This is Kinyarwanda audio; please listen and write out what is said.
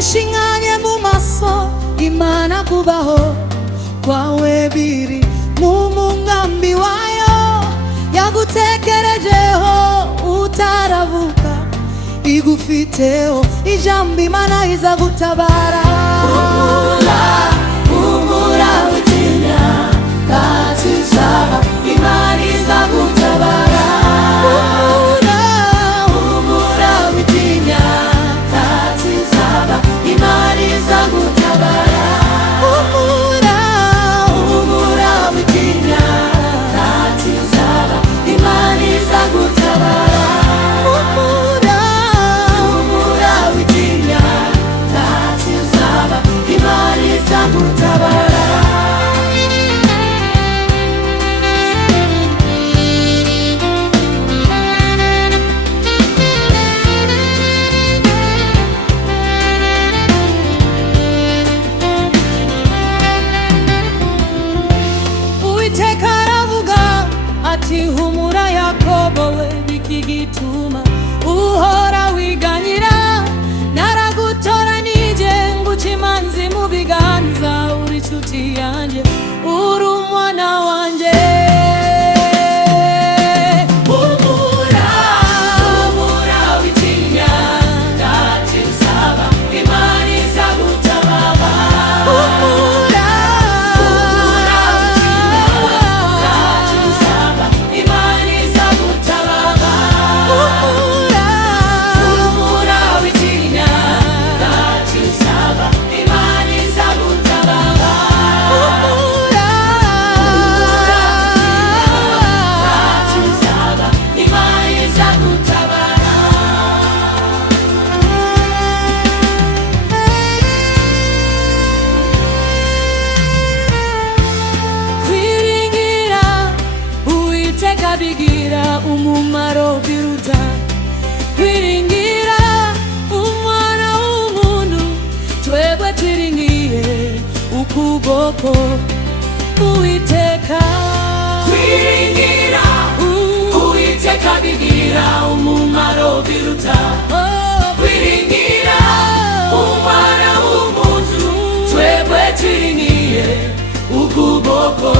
twashinganye mu maso Imana kubaho kwawe biri mu mugambi wayo yagutekerejeho utaravuka igufiteho ijambo Imana iza gutabara. Humura witinya ntazizaba Imana iza gutabara. Humura witinya ntazizaba Imana iza gutabara. Humura witinya ntazizaba Imana iza gutabara. Humura witinya ntazizaba Imana iza gutabara. Humura Yakobo we bikigituma uhora wiganyira naragutoranije nguca imanzi mu biganza uri inshuti yanje uri umwana wanje. Humura witinya ntazizaba Imana iza gutabara. Bigira umumaro biruta kwiringira umwana w'umuntu twebwe twiringiye ukuboko Uwiteka. Kwiringira Uwiteka bigira umumaro biruta kwiringira umwana w'umuntu twebwe twiringiye ukuboko